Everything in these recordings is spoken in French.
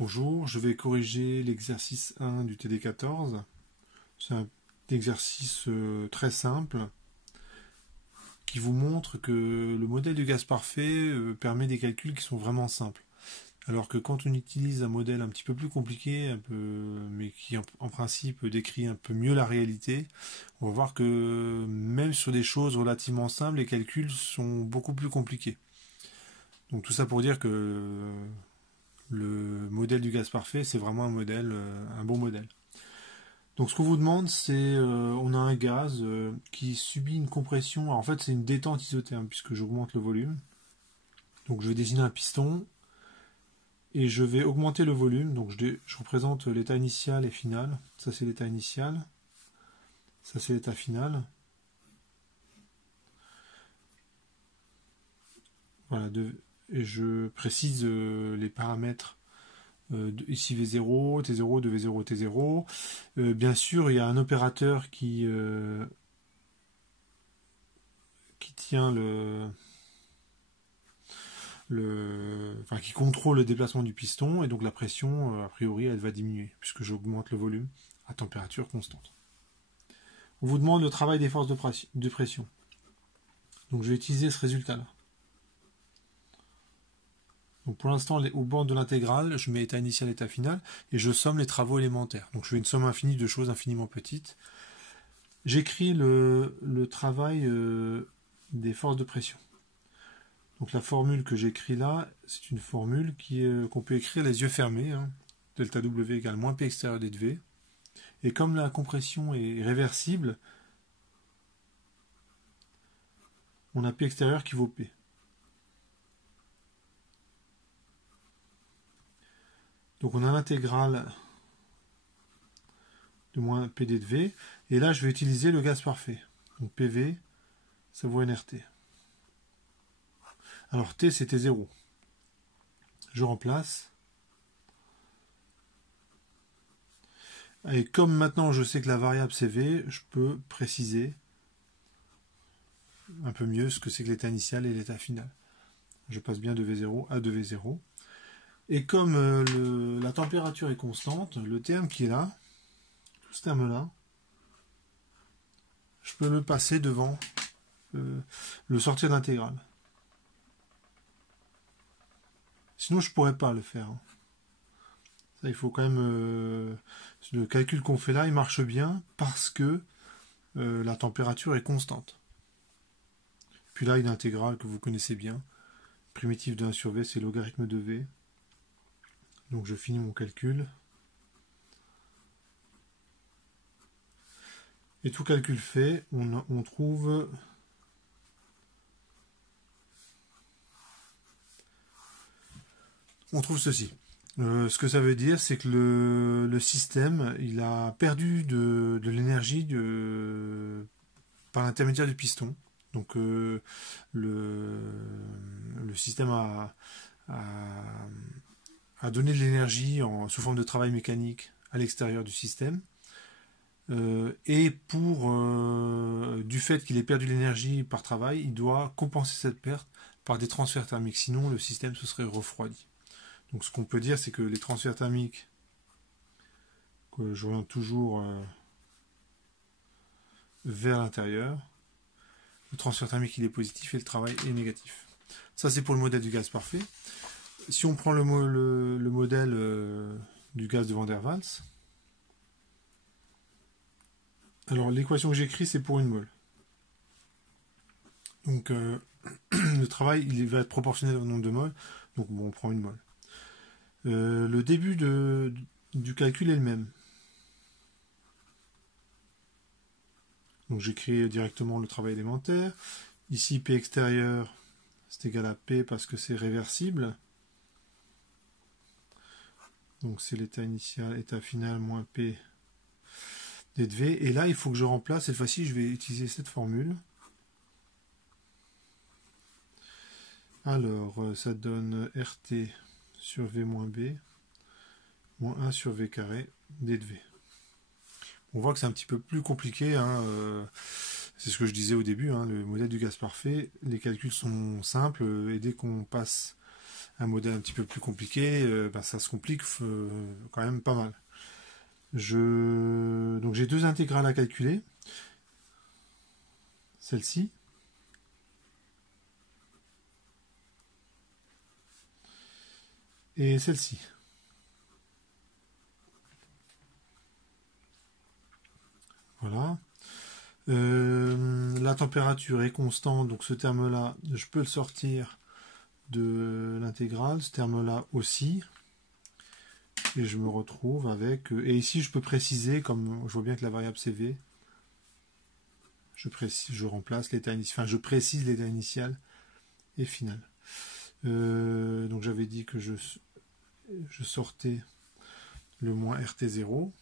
Bonjour, je vais corriger l'exercice 1 du TD14. C'est un exercice très simple qui vous montre que le modèle du gaz parfait permet des calculs qui sont vraiment simples. Alors que quand on utilise un modèle un petit peu plus compliqué, mais qui en principe décrit un peu mieux la réalité, on va voir que même sur des choses relativement simples, les calculs sont beaucoup plus compliqués. Donc tout ça pour dire que le modèle du gaz parfait, c'est vraiment un bon modèle. Donc ce qu'on vous demande, c'est on a un gaz qui subit une compression. Alors, en fait, c'est une détente isotherme puisque j'augmente le volume. Donc je vais désigner un piston et je vais augmenter le volume. Donc je représente l'état initial et final. Ça c'est l'état initial. Ça c'est l'état final. Voilà. Et je précise les paramètres. Ici V0, T0, 2V0, T0. Bien sûr, il y a un opérateur qui tient qui contrôle le déplacement du piston, et donc la pression, a priori, elle va diminuer, puisque j'augmente le volume à température constante. On vous demande le travail des forces de pression. Donc je vais utiliser ce résultat-là. Donc pour l'instant, au bord de l'intégrale, je mets état initial, état final, et je somme les travaux élémentaires. Donc je fais une somme infinie de choses infiniment petites. J'écris le travail des forces de pression. Donc la formule que j'écris là, c'est une formule qu'on peut écrire les yeux fermés. Delta W égale moins P extérieur d de V. Et comme la compression est réversible, on a P extérieur qui vaut P. Donc on a l'intégrale de moins PD de V. Et là, je vais utiliser le gaz parfait. Donc PV, ça vaut nRT. Alors T, c'était 0. Je remplace. Et comme maintenant je sais que la variable c'est V, je peux préciser un peu mieux ce que c'est que l'état initial et l'état final. Je passe bien de V0 à 2V0. Et comme la température est constante, le terme qui est là, tout ce terme-là, je peux le passer devant le sortir d'intégrale. Sinon, je ne pourrais pas le faire. Ça, il faut quand même... le calcul qu'on fait là, il marche bien parce que la température est constante. Puis là, une intégrale que vous connaissez bien. Primitive de 1 sur V, c'est logarithme de V. Donc je finis mon calcul. Et tout calcul fait, on trouve... On trouve ceci. Ce que ça veut dire, c'est que le système, il a perdu de l'énergie par l'intermédiaire du piston. Donc le système a donné de l'énergie sous forme de travail mécanique à l'extérieur du système. Et du fait qu'il ait perdu de l'énergie par travail, il doit compenser cette perte par des transferts thermiques. Sinon, le système se serait refroidi. Donc ce qu'on peut dire, c'est que les transferts thermiques, que j'oriente toujours vers l'intérieur, le transfert thermique il est positif et le travail est négatif. Ça c'est pour le modèle du gaz parfait. Si on prend le modèle du gaz de Van der Waals, alors l'équation que j'écris c'est pour une mole. Donc le travail il va être proportionnel au nombre de moles, donc bon, on prend une mole. Le début du calcul est le même. Donc j'écris directement le travail élémentaire. Ici, P extérieur, c'est égal à P parce que c'est réversible. Donc c'est l'état initial, état final, moins P d de V. Et là, il faut que je remplace. Cette fois-ci, je vais utiliser cette formule. Alors, ça donne RT sur V moins B, moins 1 sur V carré, d de V. On voit que c'est un petit peu plus compliqué. C'est ce que je disais au début. Le modèle du gaz parfait, les calculs sont simples. Et dès qu'on passe un modèle un petit peu plus compliqué, ça se complique quand même pas mal. Donc j'ai deux intégrales à calculer. Celle-ci. Et celle-ci. Voilà. La température est constante, donc ce terme-là, je peux le sortir de l'intégrale, ce terme-là aussi. Et je me retrouve avec... et ici, je peux préciser, comme je vois bien que la variable c'est V, je remplace l'état initial, enfin je précise l'état initial et final. Donc j'avais dit que je sortais le moins RT0.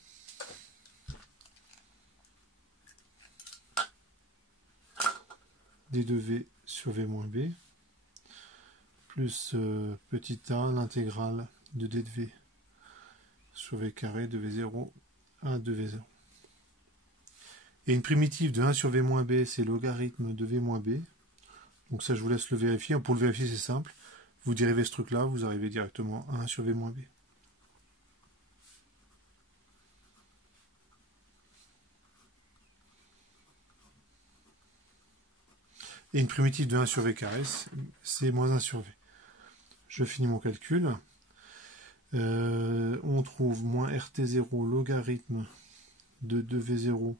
D de V sur V moins B, plus petit a, l'intégrale de D de V sur V carré de V0 à 2V0. Et une primitive de 1 sur V moins B, c'est logarithme de V moins B. Donc ça, je vous laisse le vérifier. Pour le vérifier, c'est simple. Vous dérivez ce truc-là, vous arrivez directement à 1 sur V moins B. Et une primitive de 1 sur V carré, c'est moins 1 sur V. Je finis mon calcul. On trouve moins RT0 logarithme de 2V0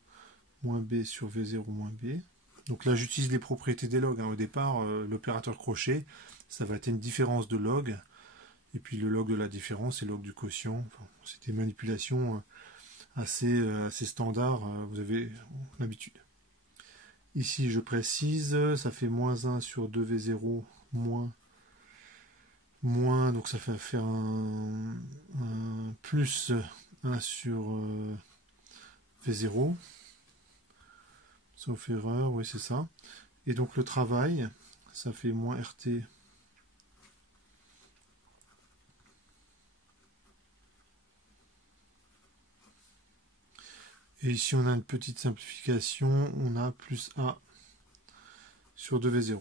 moins B sur V0 moins B. Donc là, j'utilise les propriétés des logs. Au départ, l'opérateur crochet, ça va être une différence de log. Et puis le log de la différence, c'est le log du quotient. Enfin, c'est des manipulations assez standards. Vous avez l'habitude. Ici, je précise, ça fait moins 1 sur 2V0 moins, donc ça fait faire un plus 1 sur V0. Sauf erreur, oui c'est ça. Et donc le travail, ça fait moins RT. Et ici on a une petite simplification, on a plus A sur 2V0.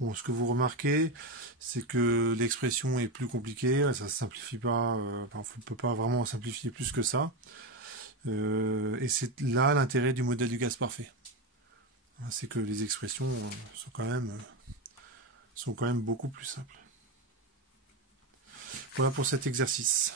Bon, ce que vous remarquez, c'est que l'expression est plus compliquée, ça ne simplifie pas, on ne peut pas vraiment simplifier plus que ça. Et c'est là l'intérêt du modèle du gaz parfait. C'est que les expressions sont quand même beaucoup plus simples. Voilà pour cet exercice.